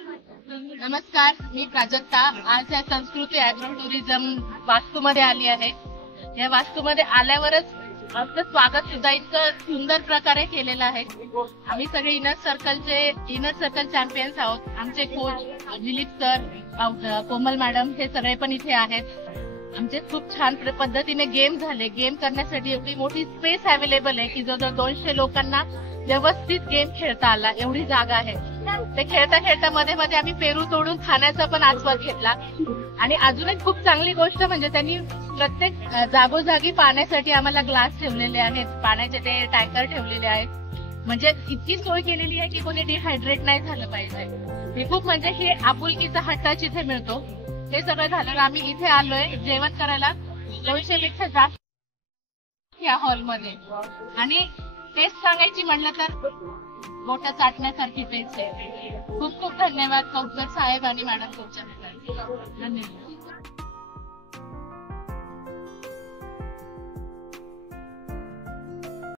नमस्कार, मी प्राजक्ता. आज या संस्कृती ॲग्रो टुरिझम वास्तूमध्ये आली आहे. या वास्तूमध्ये आल्यावरच आमचं स्वागत सुद्धा इतकं सुंदर प्रकारे केलेलं आहे. आम्ही सगळे इनर सर्कल चॅम्पियन्स आहोत. आमचे कोच दिलीप सर, कोमल मॅडम हे सगळे पण इथे आहेत. आमचे खूप छान पद्धतीने गेम झाले. गेम करण्यासाठी एवढी मोठी स्पेस अवेलेबल आहे की जवळजवळ 200 लोकांना व्यवस्थित गेम खेळता आला, एवढी जागा आहे. ते खेळता खेळता मध्ये मध्ये आम्ही पेरू तोडून खाण्याचा पण आस्वाद घेतला. आणि अजून एक खूप चांगली गोष्ट म्हणजे त्यांनी प्रत्येक जागोजागी पाण्यासाठी आम्हाला ग्लास ठेवलेले आहेत, पाण्याचे ते टँकर ठेवलेले आहेत. म्हणजे इतकी सोय केलेली आहे की कोणी डिहायड्रेट नाही झालं पाहिजे. हे खूप म्हणजे हे आपुलकीचा हट्टाच इथे मिळतो. हे सगळं झालं आम्ही इथे आलोय जेवण करायला 200 पेक्षा जास्त या हॉलमध्ये. आणि टेस्ट सांगायची म्हणलं तर मोठं चाटण्यासारखी टेस्ट आहे. खूप खूप धन्यवाद कौशल साहेब आणि मॅडम तुमच्या. धन्यवाद.